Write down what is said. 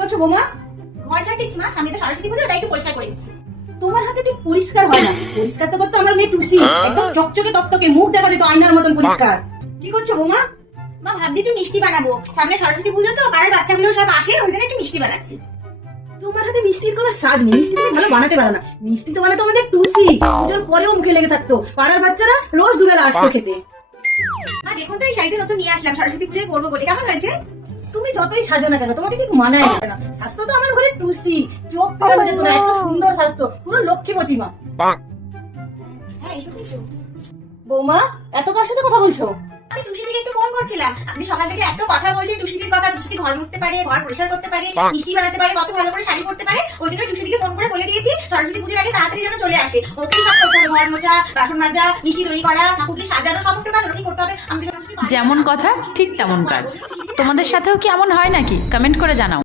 করছো বৌমা? ঘর ঝাড়ছি মা, সামনে তো সরস্বতী পুজো, তাই একটু পরিষ্কার করে দিচ্ছি। তোমার হাতে ঠিক পরিষ্কার হয় না। পরিষ্কার তো করতে আমার মেয়ে টুসি, একদম চকচকে তকতকে, মুখ দেখা যেত আয়নার মতন পরিষ্কার। কি করছো বৌমা? মা ভাবছি একটু মিষ্টি বানাবো, সামনে সরস্বতী পুজো তো, পাড়ার বাচ্চাগুলো সব আসে, ওই জন্য একটু মিষ্টি বানাচ্ছি। তোমার হাতে মিষ্টির কোনো স্বাদ নেই, মিষ্টি তুমি ভালো বানাতে পারো না। মিষ্টি তো বানাতো আমাদের টুসি, পুজোর পরেও মুখে লেগে থাকতো। পাড়ার বাচ্চারা রোজ দুবেলা আসতো খেতে। মা দেখুন তো, এই শাড়িটা নতুন নিয়ে আসলাম, সরস্বতী পুজোয় পরবো বলে। কেমন হয়েছে? তুমি যতই সাজো না কেন, তোমাকে ঠিক মানায় যাবে না। স্বাস্থ্য তো আমার ঘরে টুসি, চোখ ফেরানো যেত না, এত সুন্দর স্বাস্থ্য, পুরো লক্ষ্মীপতি মা। হ্যাঁ এসো এসো। বৌমা, এত কার সাথে কথা বলছো? আমি টুসি দিকে একটু ফোন করছিলাম। আপনি সকাল থেকে এত কথা বলছেন টুসিদির কথা, টুসিদি ঘর মুছতে পারে, ঘর পরিষ্কার করতে পারে, মিষ্টি বানাতে পারে, কত ভালো করে শাড়ি পরতে পারে। ওই জন্য টুসিদিকে ফোন করে বলে দিয়েছি সরস্বতী পুজোর আগে তাড়াতাড়ি যেন চলে আসে। ওকেই সব করতে হবে, ঘর মোছা, বাসন মাজা, মিষ্টি তৈরি করা, ঠাকুরকে সাজানো, সমস্ত কাজ ওকেই করতে হবে। আমি তো যেমন কথা ঠিক তেমন কাজ। তোমাদের সাথেও কি এমন হয় নাকি? কমেন্ট করে জানাও।